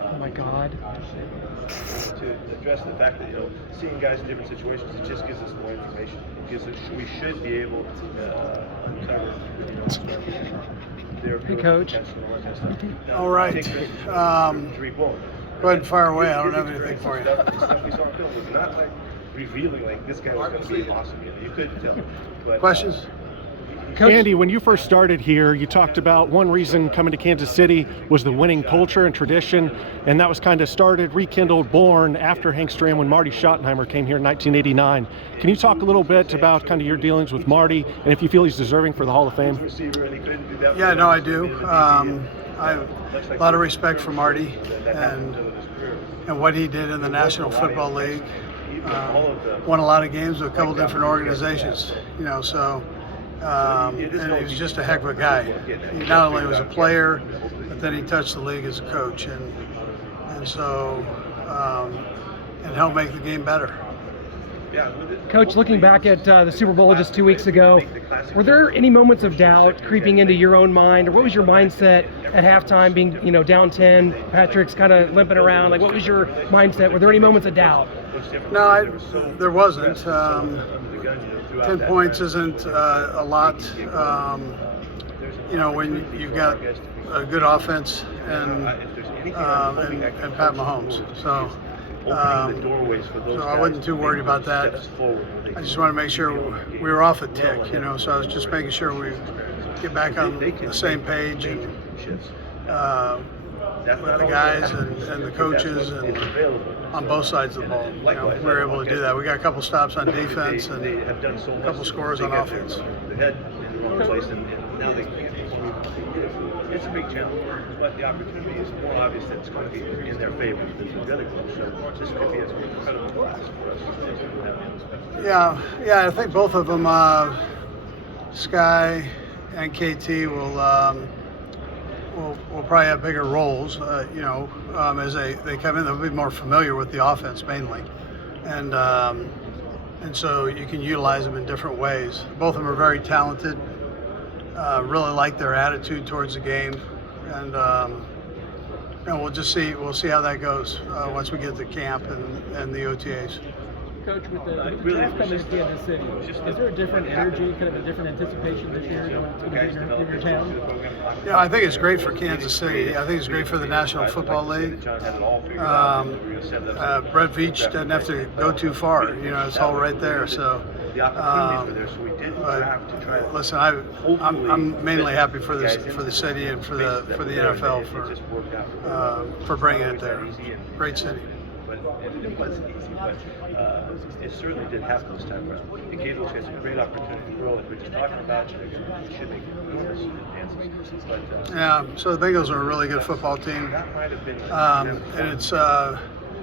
Oh my God. To address the fact that seeing guys in different situations, it just gives us more information. It gives us, we should be able to cover their Hey, Coach. and all that kind of stuff. Now, All right. take for instance, Reid. Go ahead and fire away. I don't have anything for you. The stuff we saw on film was not like revealing like this guy was going to be awesome. You couldn't tell. But, Questions? Coach, Andy, when you first started here, you talked about one reason coming to Kansas City was the winning culture and tradition, and that was kind of started, rekindled, born after Hank Stram when Marty Schottenheimer came here in 1989. Can you talk a little bit about kind of your dealings with Marty and if you feel he's deserving for the Hall of Fame? Yeah, no, I do. I have a lot of respect for Marty and what he did in the National Football League. Won a lot of games with a couple different organizations, and he was just a heck of a guy. He not only was a player, but then he touched the league as a coach, and helped make the game better. Coach, looking back at the Super Bowl just 2 weeks ago, were there any moments of doubt creeping into your own mind, or what was your mindset at halftime, being down 10, Patrick's kind of limping around? Like, what was your mindset? Were there any moments of doubt? No, there wasn't. 10 points isn't a lot. When you've got a good offense and Pat Mahomes, so I wasn't too worried about that. I just want to make sure we were off a tick, So I was just making sure we get back on the same page and with the guys and the coaches and on both sides of the ball. We were able to do that. We got a couple stops on defense and a couple scores on offense. It's a big challenge, but the opportunity is more obvious that it's going to be in their favor than the other clubs. So this could be an incredible class for us. Yeah, I think both of them, Sky and KT, will probably have bigger roles. As they come in, they'll be more familiar with the offense mainly, and so you can utilize them in different ways. Both of them are very talented. Really like their attitude towards the game, and we'll just see. We'll see how that goes once we get to camp and the OTAs. Coach, with the draft coming to Kansas City, is there a different energy, kind of a different anticipation this year in your town? Yeah, I think it's great for Kansas City. I think it's great for the National Football League. Brett Veach doesn't have to go too far. It's all right there. So. Listen, I'm mainly happy for the city and for the NFL for bringing it there. Great city. But it wasn't easy, but it certainly did happen this time around. It gave those guys a great opportunity to grow, like we were just talking about. It should make enormous advances. Yeah, so the Bengals are a really good football team, and it's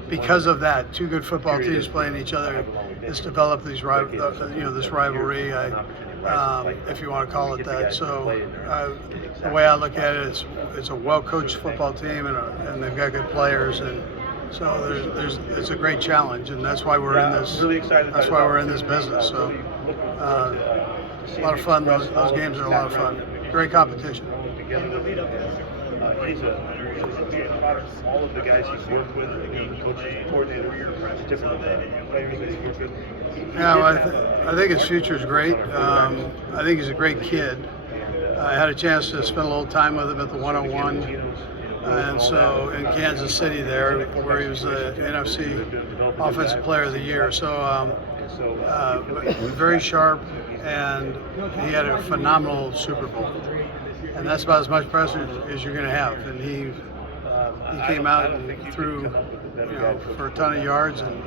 because of that, two good football teams playing each other. It's developed this rivalry, if you want to call it that. So the way I look at it, it's a well-coached football team, and they've got good players, and so it's a great challenge, and that's why we're in this. That's why we're in this business. So a lot of fun. Those games are a lot of fun. Great competition. He's a product of all of the guys he's worked with, coaches, coordinators, different players that he's worked with. Yeah, I think his future is great. I think he's a great kid. I had a chance to spend a little time with him at the 101, and so in Kansas City there, where he was the NFC Offensive Player of the Year. So very sharp, and he had a phenomenal Super Bowl. And that's about as much pressure as you're going to have. And he came out and threw, for a ton of yards and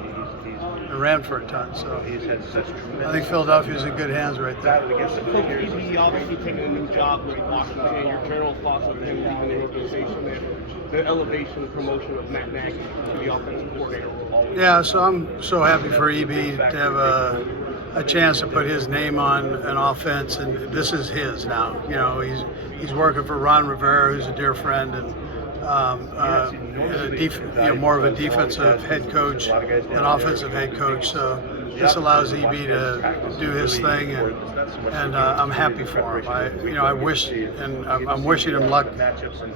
ran for a ton. So I think Philadelphia's in good hands right there. Coach, he's obviously taking a new job with Washington. Your general thoughts of him leaving the organization and the elevation and promotion of Matt Nagy to the offensive coordinator. Yeah, so I'm so happy for EB to have a chance to put his name on an offense, and this is his now. He's working for Ron Rivera, who's a dear friend, and more of a defensive head coach than offensive head coach. So this allows EB to do his thing, and I'm happy for him. I wish, and I'm wishing him luck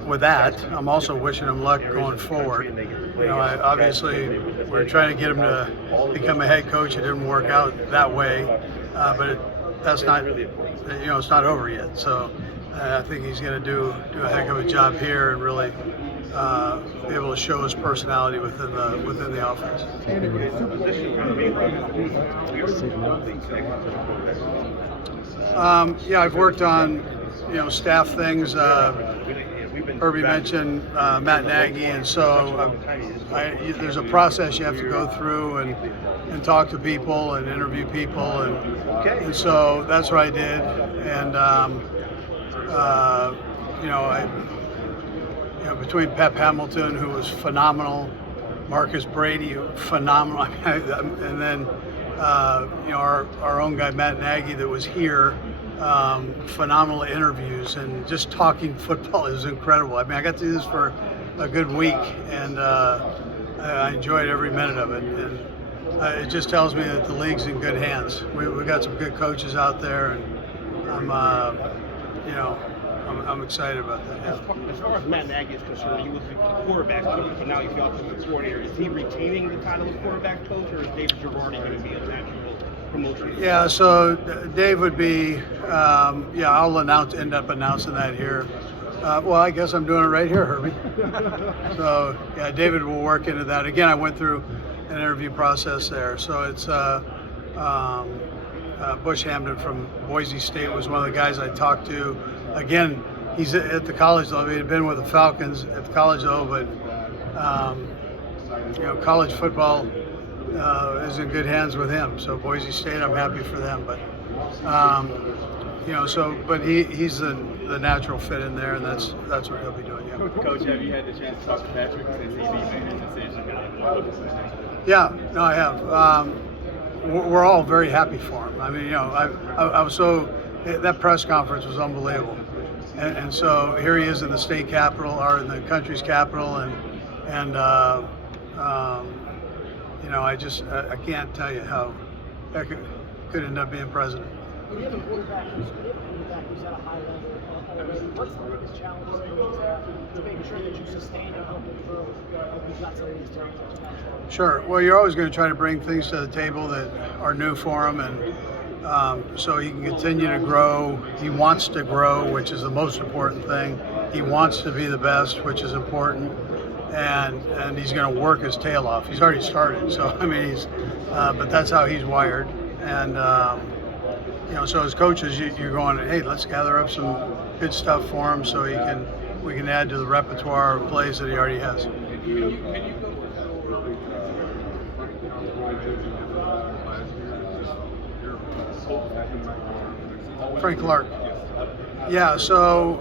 with that. I'm also wishing him luck going forward. Obviously we're trying to get him to become a head coach. It didn't work out that way, but that's not, it's not over yet. So I think he's going to do a heck of a job here and really be able to show his personality within the offense. I've worked on staff things. Herbie mentioned Matt Nagy, and so there's a process you have to go through and talk to people and interview people, and so that's what I did. And between Pep Hamilton, who was phenomenal, Marcus Brady, phenomenal, and then our own guy Matt Nagy that was here, phenomenal interviews, and just talking football is incredible. I got to do this for a good week, and I enjoyed every minute of it. And it just tells me that the league's in good hands. We got some good coaches out there, and I'm excited about that. Yeah. As far as Matt Nagy is concerned, he was the quarterback coach, but now he's the offensive coordinator. Is he retaining the title of quarterback coach, or is David Girardi going to be a natural promotion? Yeah, so Dave would be, I'll end up announcing that here. Well, I guess I'm doing it right here, Herbie. So, yeah, David will work into that. Again, I went through an interview process there. So it's Bush Hamden from Boise State was one of the guys I talked to. Again, he's at the college level. He had been with the Falcons at the college level, but college football is in good hands with him. So Boise State, I'm happy for them. But but he's the natural fit in there, and that's what he'll be doing. Yeah. Coach, have you had the chance to talk to Patrick since he made his decision? Yeah, no, I have. We're all very happy for him. I was so. That press conference was unbelievable, and so here he is in the state capital, or in the country's capital, and I can't tell you how that could end up being president. When you have a quarterback who's at a high level, what's the biggest challenge to making sure that you sustain and help him grow? You've got some of these territories. Sure. Well, you're always going to try to bring things to the table that are new for him, and so he can continue to grow. He wants to grow, which is the most important thing. He wants to be the best, which is important, and he's going to work his tail off. He's already started, so but that's how he's wired. And so as coaches, you're going, hey, let's gather up some good stuff for him so we can add to the repertoire of plays that he already has. Frank Clark. Yeah, so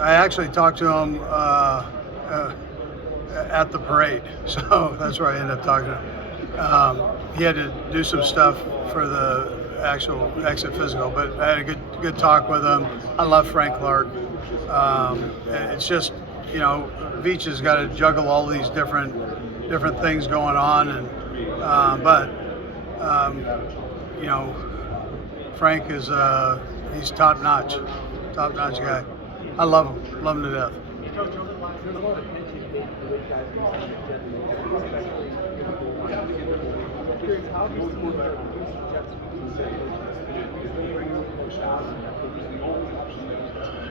I actually talked to him at the parade, so that's where I ended up talking to him. He had to do some stuff for the actual exit physical, but I had a good talk with him. I love Frank Clark. It's just, Veach has got to juggle all these different things going on, and Frank is he's top notch guy. I love him to death.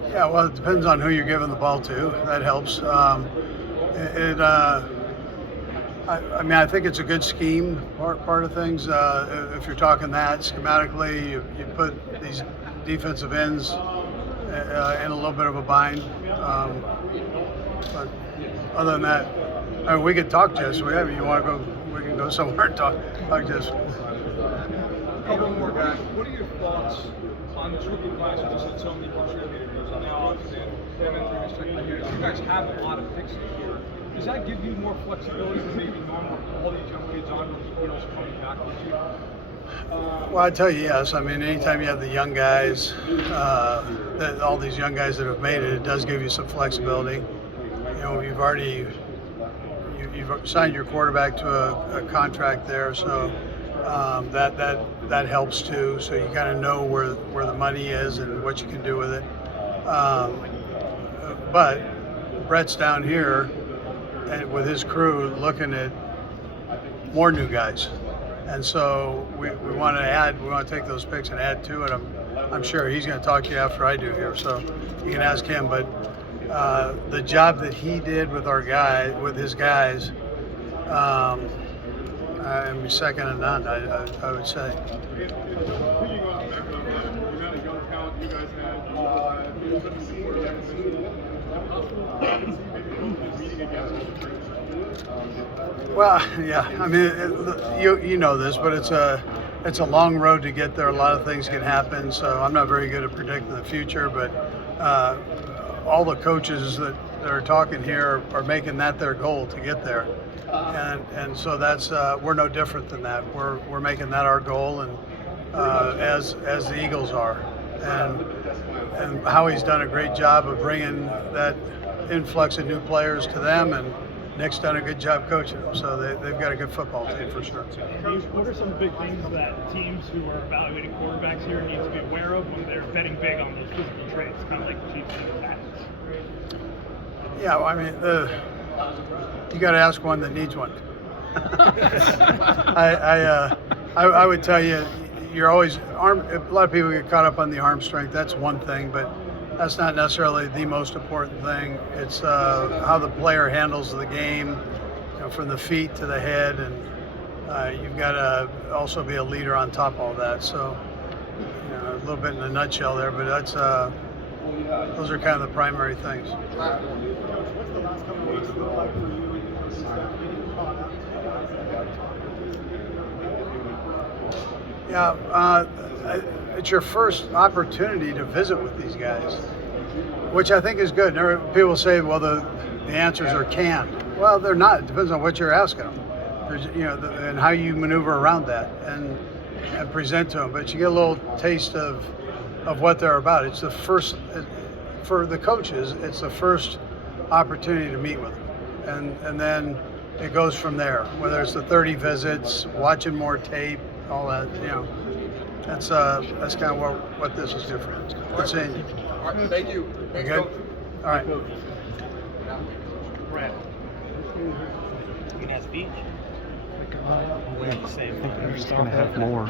Yeah, well, it depends on who you're giving the ball to. That helps. I think it's a good scheme part of things. If you're talking that schematically, you put these defensive ends in a little bit of a bind. But other than that, we could talk, Jess. You want to go? We can go somewhere and talk, Jess. One more, guys. What are your thoughts on this rookie class? You just had so many contributors on the offense and then through your second year. You guys have a lot of picks this year. Does that give you more flexibility than maybe normal? All these young kids on rookie deals coming back this year? Well, I tell you, yes. Anytime you have the young guys, all these young guys that have made it, it does give you some flexibility. You've already, you've signed your quarterback to a contract there, so that helps too. So you kind of know where the money is and what you can do with it. But Brett's down here and with his crew looking at more new guys, and so we want to add. We want to take those picks and add to it. I'm sure he's going to talk to you after I do here, so you can ask him. But the job that he did with his guys, I'm second to none. I would say. Well, yeah. I mean, you know this, but it's a long road to get there. A lot of things can happen, so I'm not very good at predicting the future. But all the coaches that are talking here are making that their goal to get there, and so that's we're no different than that. We're making that our goal, and as the Eagles are, and Howie's done a great job of bringing that influx of new players to them, and Nick's done a good job coaching them, so they've got a good football team for sure. What are some big things that teams who are evaluating quarterbacks here need to be aware of when they're betting big on those physical traits, kind of like the Chiefs and the Packers? Yeah, well, I mean, you got to ask one that needs one. I would tell you, you're always a lot of people get caught up on the arm strength. That's one thing, but that's not necessarily the most important thing. It's how the player handles the game, from the feet to the head, and you've got to also be a leader on top of all that. So, a little bit in a nutshell there, but that's those are kind of the primary things. What's the last couple of weeks look like for you? Getting caught up? Yeah, it's your first opportunity to visit with these guys, which I think is good. People say, well, the answers are canned. Well, they're not. It depends on what you're asking them. There's, and how you maneuver around that and present to them. But you get a little taste of what they're about. It's the first, for the coaches, it's the first opportunity to meet with them. And then it goes from there, whether it's the 30 visits, watching more tape, all that, that's kind of what this is different. It's in. All right, thank you. Thanks, Good? Coach. All right. Brad. You can have speech. I think they're just going to have more.